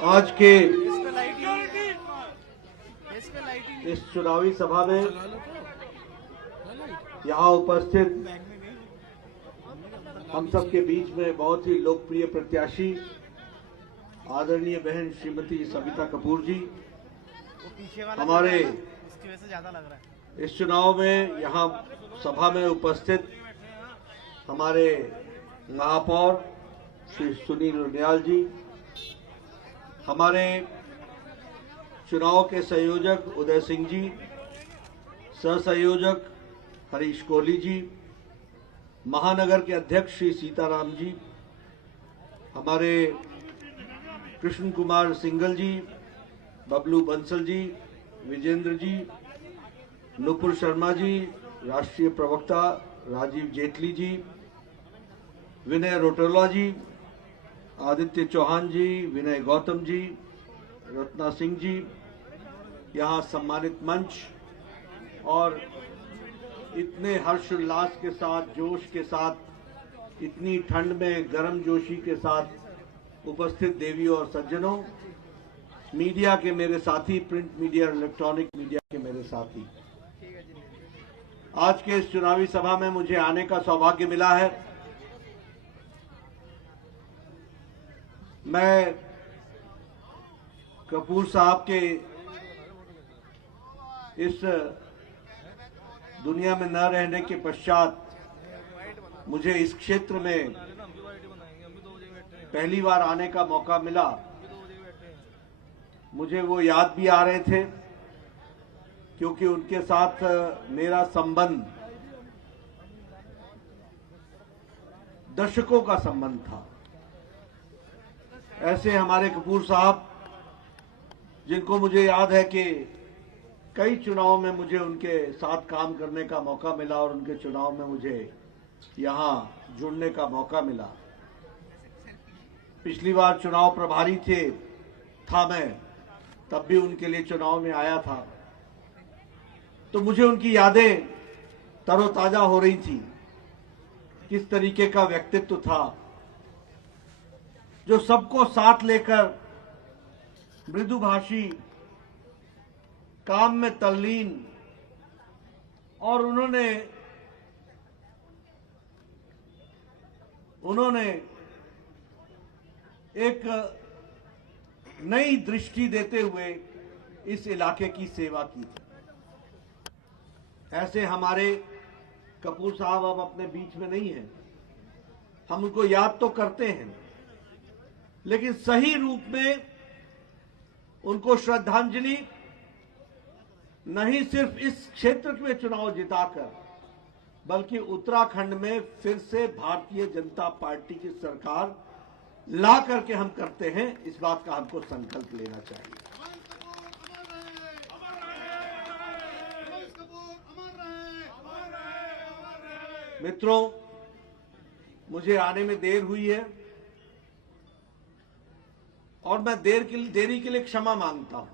आज के इस चुनावी सभा में यहाँ उपस्थित हम सबके बीच में बहुत ही लोकप्रिय प्रत्याशी आदरणीय बहन श्रीमती सविता कपूर जी हमारे इस चुनाव में यहाँ सभा में उपस्थित हमारे महापौर श्री सुनील उनियाल जी, हमारे चुनाव के संयोजक उदय सिंह जी, सह संयोजक हरीश कोहली जी, महानगर के अध्यक्ष श्री सीताराम जी, हमारे कृष्ण कुमार सिंगल जी, बबलू बंसल जी, विजेंद्र जी, नुपुर शर्मा जी, राष्ट्रीय प्रवक्ता राजीव जेटली जी, विनय रोटोला जी, आदित्य चौहान जी, विनय गौतम जी, रत्ना सिंह जी, यहाँ सम्मानित मंच और इतने हर्षोल्लास के साथ, जोश के साथ, इतनी ठंड में गर्मजोशी के साथ उपस्थित देवियों और सज्जनों, मीडिया के मेरे साथी, प्रिंट मीडिया और इलेक्ट्रॉनिक मीडिया के मेरे साथी, आज के इस चुनावी सभा में मुझे आने का सौभाग्य मिला है। मैं कपूर साहब के इस दुनिया में न रहने के पश्चात मुझे इस क्षेत्र में पहली बार आने का मौका मिला। मुझे वो याद भी आ रहे थे क्योंकि उनके साथ मेरा संबंध दशकों का संबंध था। ऐसे हमारे कपूर साहब जिनको मुझे याद है कि कई चुनाव में मुझे उनके साथ काम करने का मौका मिला और उनके चुनाव में मुझे यहाँ जुड़ने का मौका मिला। पिछली बार चुनाव प्रभारी था मैं, तब भी उनके लिए चुनाव में आया था, तो मुझे उनकी यादें तरोताजा हो रही थी। किस तरीके का व्यक्तित्व था जो सबको साथ लेकर मृदुभाषी, काम में तल्लीन, और उन्होंने एक नई दृष्टि देते हुए इस इलाके की सेवा की थी। ऐसे हमारे कपूर साहब अब अपने बीच में नहीं हैं। हम उनको याद तो करते हैं, लेकिन सही रूप में उनको श्रद्धांजलि नहीं सिर्फ इस क्षेत्र में चुनाव जिताकर, बल्कि उत्तराखंड में फिर से भारतीय जनता पार्टी की सरकार ला करके हम करते हैं। इस बात का हमको संकल्प लेना चाहिए। मित्रों, मुझे आने में देर हुई है और मैं देरी के लिए क्षमा मांगता हूं।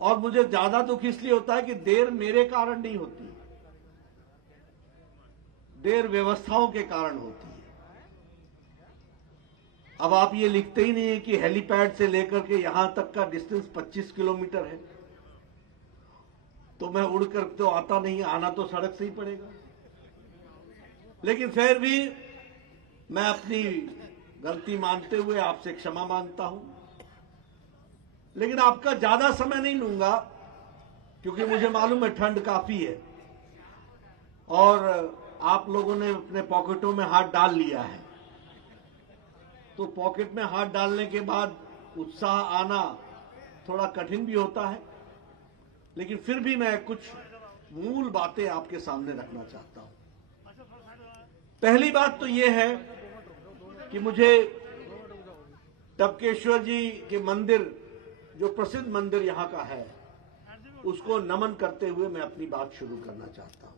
और मुझे ज्यादा दुख इसलिए होता है कि देर मेरे कारण नहीं होती, देर व्यवस्थाओं के कारण होती है। अब आप ये लिखते ही नहीं है कि हेलीपैड से लेकर के यहां तक का डिस्टेंस 25 किलोमीटर है, तो मैं उड़कर तो आता नहीं, आना तो सड़क से ही पड़ेगा। लेकिन फिर भी मैं अपनी गलती मानते हुए आपसे क्षमा मांगता हूं। लेकिन आपका ज्यादा समय नहीं लूंगा क्योंकि मुझे मालूम है ठंड काफी है और आप लोगों ने अपने पॉकेटों में हाथ डाल लिया है। तो पॉकेट में हाथ डालने के बाद उत्साह आना थोड़ा कठिन भी होता है, लेकिन फिर भी मैं कुछ मूल बातें आपके सामने रखना चाहता हूं। पहली बात तो यह है कि मुझे टपकेश्वर जी के मंदिर, जो प्रसिद्ध मंदिर यहां का है, उसको नमन करते हुए मैं अपनी बात शुरू करना चाहता हूं।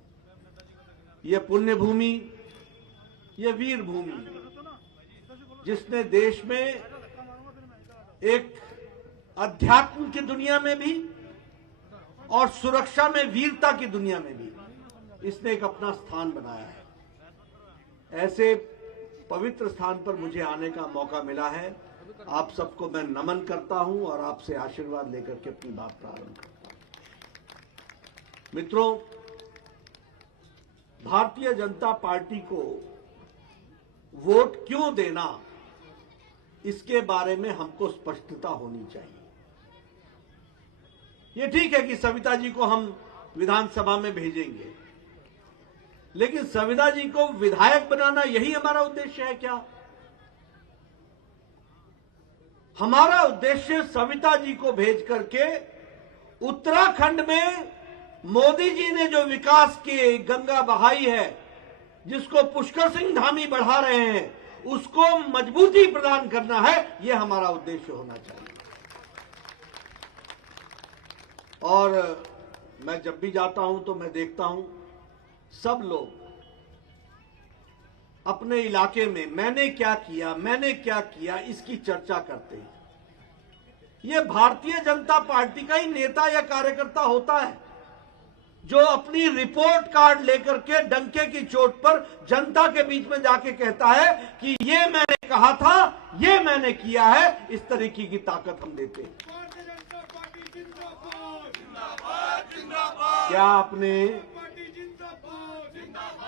यह पुण्य भूमि, यह वीर भूमि, जिसने देश में एक अध्यात्म की दुनिया में भी और सुरक्षा में वीरता की दुनिया में भी इसने एक अपना स्थान बनाया है। ऐसे पवित्र स्थान पर मुझे आने का मौका मिला है आप सबको मैं नमन करता हूं और आपसे आशीर्वाद लेकर के अपनी बात प्रारंभ करता हूं। मित्रों, भारतीय जनता पार्टी को वोट क्यों देना, इसके बारे में हमको स्पष्टता होनी चाहिए। ये ठीक है कि सविता जी को हम विधानसभा में भेजेंगे, लेकिन सविता जी को विधायक बनाना यही हमारा उद्देश्य है क्या? हमारा उद्देश्य सविता जी को भेज करके उत्तराखंड में मोदी जी ने जो विकास की गंगा बहाई है, जिसको पुष्कर सिंह धामी बढ़ा रहे हैं, उसको मजबूती प्रदान करना है। यह हमारा उद्देश्य होना चाहिए। और मैं जब भी जाता हूं तो मैं देखता हूं सब लोग अपने इलाके में मैंने क्या किया इसकी चर्चा करते हैं। यह भारतीय जनता पार्टी का ही नेता या कार्यकर्ता होता है जो अपनी रिपोर्ट कार्ड लेकर के डंके की चोट पर जनता के बीच में जाके कहता है कि ये मैंने कहा था, ये मैंने किया है। इस तरीके की ताकत हम देते हैं।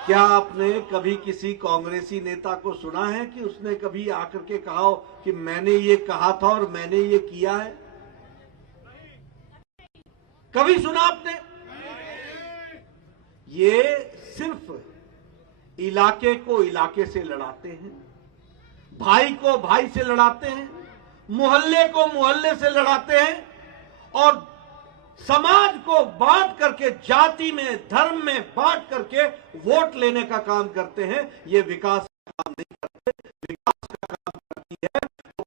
क्या आपने कभी किसी कांग्रेसी नेता को सुना है कि उसने कभी आकर के कहा हो कि मैंने ये कहा था और मैंने ये किया है? कभी सुना आपने? ये सिर्फ इलाके को इलाके से लड़ाते हैं, भाई को भाई से लड़ाते हैं, मोहल्ले को मोहल्ले से लड़ाते हैं और समाज को बांट करके, जाति में, धर्म में बांट करके वोट लेने का काम करते हैं। ये विकास का काम नहीं करते। विकास का काम करती है तो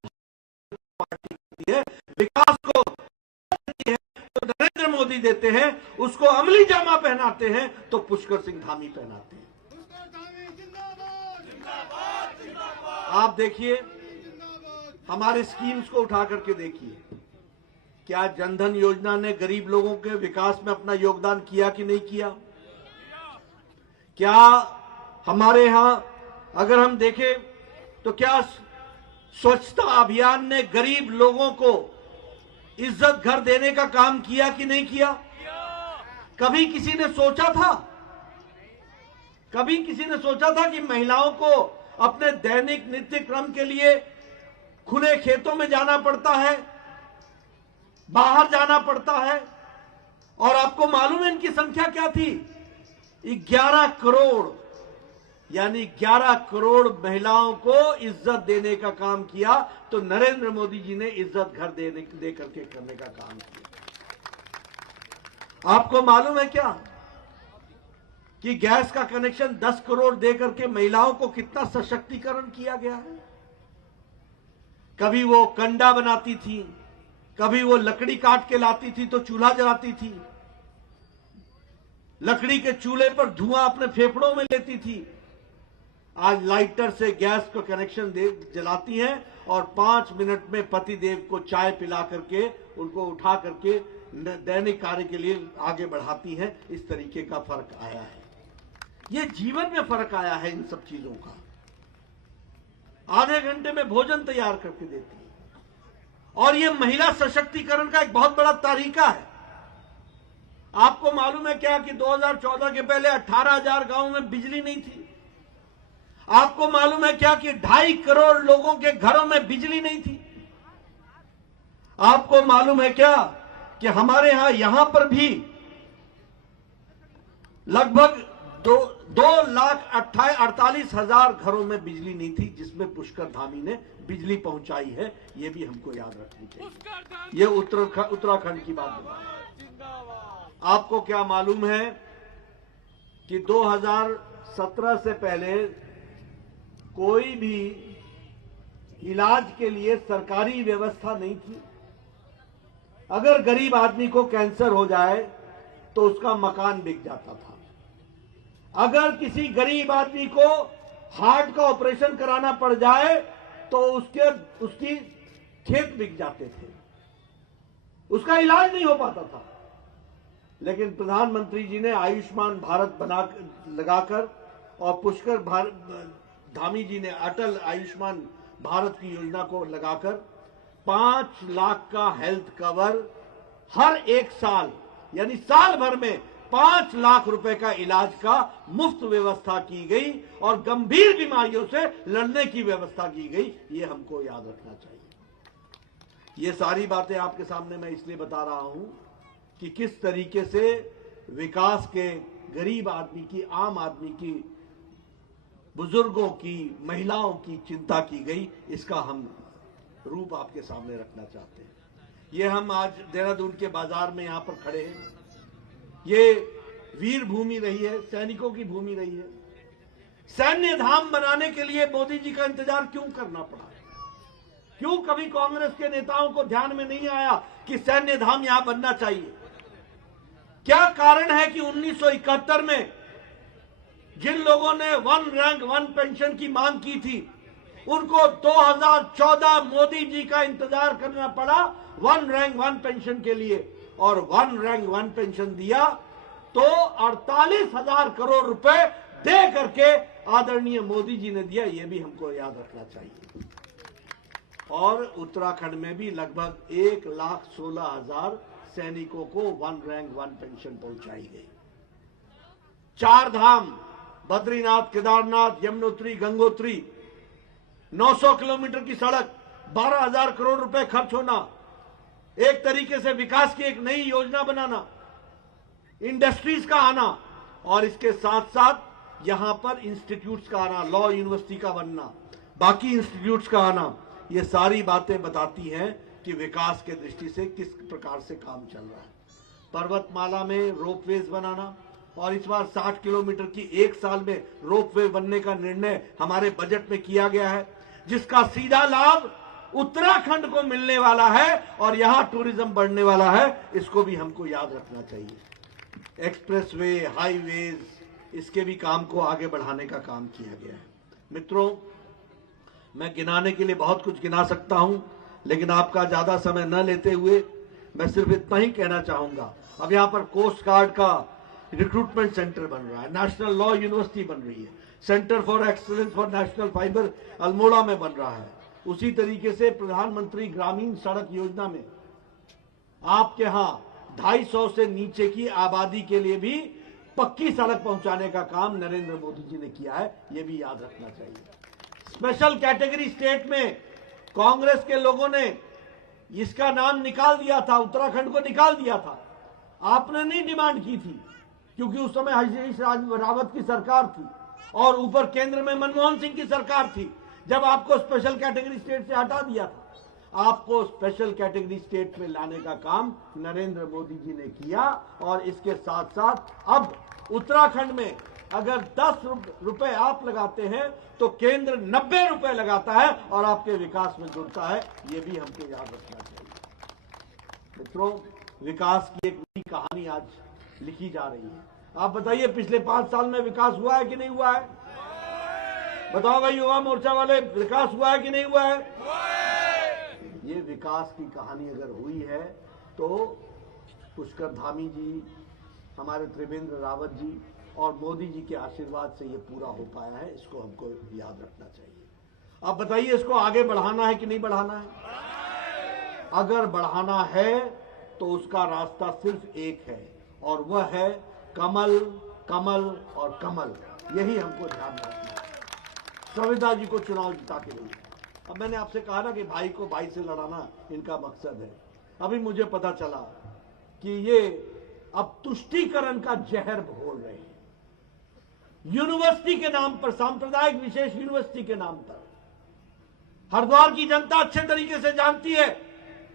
पार्टी करती है। विकास को करती है तो नरेंद्र मोदी देते हैं, उसको अमली जामा पहनाते हैं तो पुष्कर सिंह धामी पहनाते हैं। आप देखिए, हमारे स्कीम्स को उठा करके देखिए। क्या जनधन योजना ने गरीब लोगों के विकास में अपना योगदान किया कि नहीं किया? क्या हमारे यहां अगर हम देखें तो क्या स्वच्छता अभियान ने गरीब लोगों को इज्जत घर देने का काम किया कि नहीं किया? कभी किसी ने सोचा था? कभी किसी ने सोचा था कि महिलाओं को अपने दैनिक नित्य क्रम के लिए खुले खेतों में जाना पड़ता है, बाहर जाना पड़ता है? और आपको मालूम है इनकी संख्या क्या थी? 11 करोड़, यानी 11 करोड़ महिलाओं को इज्जत देने का काम किया। तो नरेंद्र मोदी जी ने इज्जत घर दे करके करने का काम किया। आपको मालूम है क्या कि गैस का कनेक्शन 10 करोड़ दे करके महिलाओं को कितना सशक्तिकरण किया गया है? कभी वो कंडा बनाती थी, कभी वो लकड़ी काट के लाती थी तो चूल्हा जलाती थी, लकड़ी के चूल्हे पर धुआं अपने फेफड़ों में लेती थी। आज लाइटर से गैस को कनेक्शन जलाती हैं और 5 मिनट में पति देव को चाय पिला करके उनको उठा करके दैनिक कार्य के लिए आगे बढ़ाती हैं। इस तरीके का फर्क आया है। ये जीवन में फर्क आया है इन सब चीजों का। आधे घंटे में भोजन तैयार करके देती है। और ये महिला सशक्तिकरण का एक बहुत बड़ा तरीका है। आपको मालूम है क्या कि 2014 के पहले 18,000 गांवों में बिजली नहीं थी? आपको मालूम है क्या कि 2.5 करोड़ लोगों के घरों में बिजली नहीं थी? आपको मालूम है क्या कि हमारे यहां पर भी लगभग 2,48,000 घरों में बिजली नहीं थी, जिसमें पुष्कर धामी ने बिजली पहुंचाई है। यह भी हमको याद रखनी चाहिए। यह उत्तराखंड की बात है। आपको क्या मालूम है कि 2017 से पहले कोई भी इलाज के लिए सरकारी व्यवस्था नहीं थी। अगर गरीब आदमी को कैंसर हो जाए तो उसका मकान बिक जाता था। अगर किसी गरीब आदमी को हार्ट का ऑपरेशन कराना पड़ जाए तो उसकी खेत बिक जाते थे, उसका इलाज नहीं हो पाता था। लेकिन प्रधानमंत्री जी ने आयुष्मान भारत लगाकर और पुष्कर धामी जी ने अटल आयुष्मान भारत की योजना को लगाकर 5 लाख का हेल्थ कवर हर एक साल, यानी साल भर में 5 लाख रुपए का इलाज का मुफ्त व्यवस्था की गई और गंभीर बीमारियों से लड़ने की व्यवस्था की गई। ये हमको याद रखना चाहिए। ये सारी बातें आपके सामने मैं इसलिए बता रहा हूं कि किस तरीके से विकास के, गरीब आदमी की, आम आदमी की, बुजुर्गों की, महिलाओं की चिंता की गई, इसका हम रूप आपके सामने रखना चाहते हैं। ये हम आज देहरादून के बाजार में यहां पर खड़े हैं। ये वीर भूमि रही है, सैनिकों की भूमि रही है। सैन्य धाम बनाने के लिए मोदी जी का इंतजार क्यों करना पड़ा? क्यों कभी कांग्रेस के नेताओं को ध्यान में नहीं आया कि सैन्य धाम यहां बनना चाहिए? क्या कारण है कि 1971 में जिन लोगों ने 1 रैंक 1 पेंशन की मांग की थी, उनको 2014 मोदी जी का इंतजार करना पड़ा 1 रैंक 1 पेंशन के लिए, और 1 रैंक 1 पेंशन दिया तो 48,000 करोड़ रुपए दे करके आदरणीय मोदी जी ने दिया। यह भी हमको याद रखना चाहिए। और उत्तराखंड में भी लगभग 1,16,000 सैनिकों को 1 रैंक 1 पेंशन पहुंचाई गई। 4 धाम, बद्रीनाथ, केदारनाथ, यमुनोत्री, गंगोत्री, 900 किलोमीटर की सड़क, 12,000 करोड़ रुपए खर्च होना, एक तरीके से विकास की एक नई योजना बनाना, इंडस्ट्रीज का आना, और इसके साथ साथ यहां पर इंस्टीट्यूट्स का आना, लॉ यूनिवर्सिटी का बनना, बाकी इंस्टीट्यूट्स का आना, ये सारी बातें बताती हैं कि विकास के दृष्टि से किस प्रकार से काम चल रहा है। पर्वतमाला में रोपवेज बनाना, और इस बार 60 किलोमीटर की एक साल में रोपवे बनने का निर्णय हमारे बजट में किया गया है, जिसका सीधा लाभ उत्तराखंड को मिलने वाला है और यहां टूरिज्म बढ़ने वाला है। इसको भी हमको याद रखना चाहिए। एक्सप्रेसवे, हाईवेज, इसके भी काम को आगे बढ़ाने का काम किया गया है। मित्रों, मैं गिनाने के लिए बहुत कुछ गिना सकता हूं, लेकिन आपका ज्यादा समय न लेते हुए मैं सिर्फ इतना ही कहना चाहूंगा। अब यहां पर कोस्ट गार्ड का रिक्रूटमेंट सेंटर बन रहा है, नेशनल लॉ यूनिवर्सिटी बन रही है, centre for excellence for national fibre Almora में बन रहा है। उसी तरीके से प्रधानमंत्री ग्रामीण सड़क योजना में आपके यहां 250 से नीचे की आबादी के लिए भी पक्की सड़क पहुंचाने का काम नरेंद्र मोदी जी ने किया है। यह भी याद रखना चाहिए। स्पेशल कैटेगरी स्टेट में कांग्रेस के लोगों ने इसका नाम निकाल दिया था, उत्तराखंड को निकाल दिया था। आपने नहीं डिमांड की थी, क्योंकि उस समय हरीश रावत की सरकार थी और ऊपर केंद्र में मनमोहन सिंह की सरकार थी। जब आपको स्पेशल कैटेगरी स्टेट से हटा दिया था, आपको स्पेशल कैटेगरी स्टेट में लाने का काम नरेंद्र मोदी जी ने किया। और इसके साथ साथ अब उत्तराखंड में अगर 10 रुपए आप लगाते हैं तो केंद्र 90 रुपए लगाता है और आपके विकास में जुड़ता है। यह भी हमको याद रखना चाहिए। मित्रों, विकास की एक नई कहानी आज लिखी जा रही है। आप बताइए, पिछले 5 साल में विकास हुआ है कि नहीं हुआ है? बताओ भाई, युवा मोर्चा वाले, विकास हुआ है कि नहीं हुआ है? ये विकास की कहानी अगर हुई है तो पुष्कर धामी जी, हमारे त्रिवेंद्र रावत जी और मोदी जी के आशीर्वाद से ये पूरा हो पाया है। इसको हमको याद रखना चाहिए। अब बताइए, इसको आगे बढ़ाना है कि नहीं बढ़ाना है? अगर बढ़ाना है तो उसका रास्ता सिर्फ एक है, और वह है कमल, कमल और कमल। यही हमको ध्यान रखना है। संविदा जी को चुनाव जिता के लिए। अब मैंने आपसे कहा ना कि भाई को भाई से लड़ाना इनका मकसद है। अभी मुझे पता चला कि ये अब तुष्टीकरण का जहर घोल रहे हैं। यूनिवर्सिटी के नाम पर, सांप्रदायिक विशेष यूनिवर्सिटी के नाम पर। हरिद्वार की जनता अच्छे तरीके से जानती है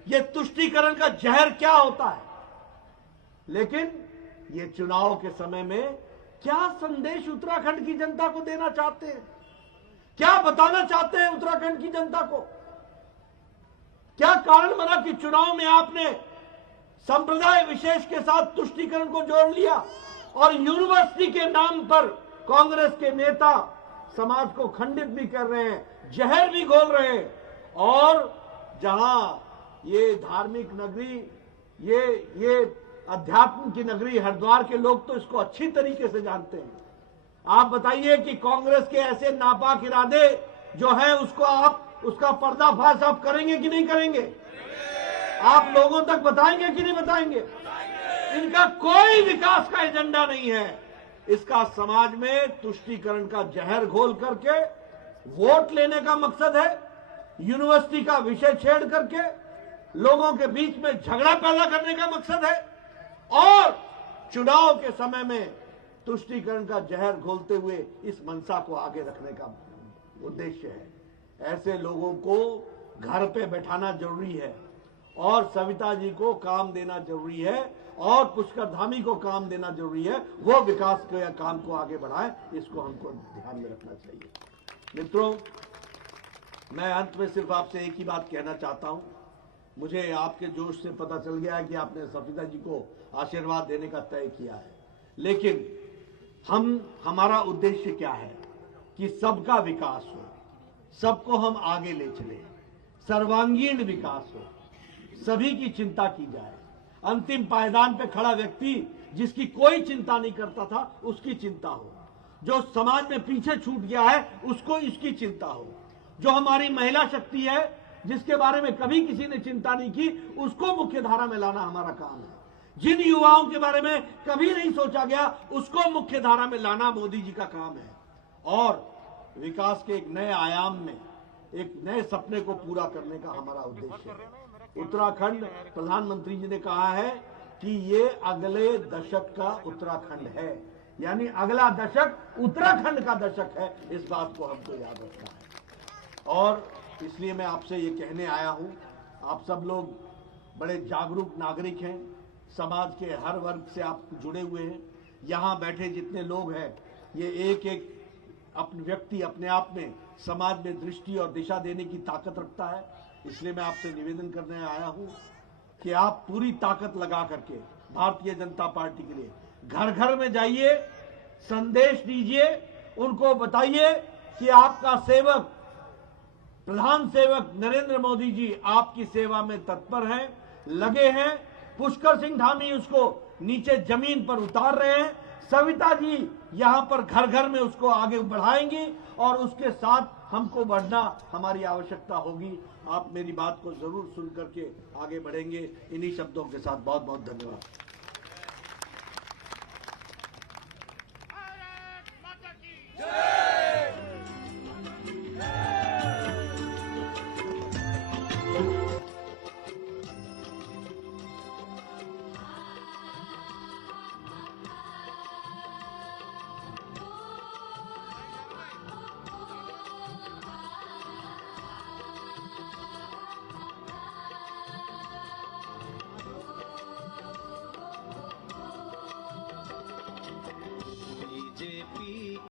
ये तुष्टीकरण का जहर क्या होता है। लेकिन ये चुनाव के समय में क्या संदेश उत्तराखंड की जनता को देना चाहते हैं? क्या बताना चाहते हैं उत्तराखंड की जनता को? क्या कारण बना कि चुनाव में आपने संप्रदाय विशेष के साथ तुष्टीकरण को जोड़ लिया और यूनिवर्सिटी के नाम पर कांग्रेस के नेता समाज को खंडित भी कर रहे हैं, जहर भी घोल रहे हैं। और जहां ये धार्मिक नगरी, ये अध्यात्म की नगरी हरिद्वार के लोग तो इसको अच्छी तरीके से जानते हैं। आप बताइए कि कांग्रेस के ऐसे नापाक इरादे जो है उसको आप उसका पर्दाफाश आप करेंगे कि नहीं करेंगे? आप लोगों तक बताएंगे कि नहीं बताएंगे? इनका कोई विकास का एजेंडा नहीं है। इसका समाज में तुष्टीकरण का जहर घोल करके वोट लेने का मकसद है, यूनिवर्सिटी का विषय छेड़ करके लोगों के बीच में झगड़ा पैदा करने का मकसद है और चुनाव के समय में तुष्टीकरण का जहर घोलते हुए इस मंशा को आगे रखने का उद्देश्य है। ऐसे लोगों को घर पे बैठाना जरूरी है और सविता जी को काम देना जरूरी है और पुष्कर धामी को काम देना जरूरी है। वो विकास के काम को आगे बढ़ाए, इसको हमको ध्यान में रखना चाहिए। मित्रों, मैं अंत में सिर्फ आपसे एक ही बात कहना चाहता हूं। मुझे आपके जोश से पता चल गया है कि आपने सविता जी को आशीर्वाद देने का तय किया है, लेकिन हमारा उद्देश्य क्या है कि सबका विकास हो, सबको हम आगे ले चले, सर्वांगीण विकास हो, सभी की चिंता की जाए। अंतिम पायदान पे खड़ा व्यक्ति जिसकी कोई चिंता नहीं करता था उसकी चिंता हो, जो समाज में पीछे छूट गया है उसको इसकी चिंता हो, जो हमारी महिला शक्ति है जिसके बारे में कभी किसी ने चिंता नहीं की उसको मुख्य धारा में लाना हमारा काम है। जिन युवाओं के बारे में कभी नहीं सोचा गया उसको मुख्य धारा में लाना मोदी जी का काम है और विकास के एक नए आयाम में एक नए सपने को पूरा करने का हमारा उद्देश्य है। उत्तराखंड, प्रधानमंत्री जी ने कहा है कि ये अगले दशक का उत्तराखंड है, यानी अगला दशक उत्तराखंड का दशक है। इस बात को हमको याद रखना है और इसलिए मैं आपसे ये कहने आया हूं, आप सब लोग बड़े जागरूक नागरिक हैं, समाज के हर वर्ग से आप जुड़े हुए हैं। यहाँ बैठे जितने लोग हैं ये एक एक अपने व्यक्ति अपने आप में समाज में दृष्टि और दिशा देने की ताकत रखता है। इसलिए मैं आपसे निवेदन करने आया हूं कि आप पूरी ताकत लगा करके भारतीय जनता पार्टी के लिए घर घर में जाइए, संदेश दीजिए, उनको बताइए कि आपका सेवक प्रधान सेवक नरेंद्र मोदी जी आपकी सेवा में तत्पर हैं, लगे हैं। पुष्कर सिंह धामी उसको नीचे जमीन पर उतार रहे हैं। सविता जी यहां पर घर घर में उसको आगे बढ़ाएंगी और उसके साथ हमको बढ़ना हमारी आवश्यकता होगी। आप मेरी बात को जरूर सुन करके आगे बढ़ेंगे। इन्हीं शब्दों के साथ बहुत बहुत धन्यवाद।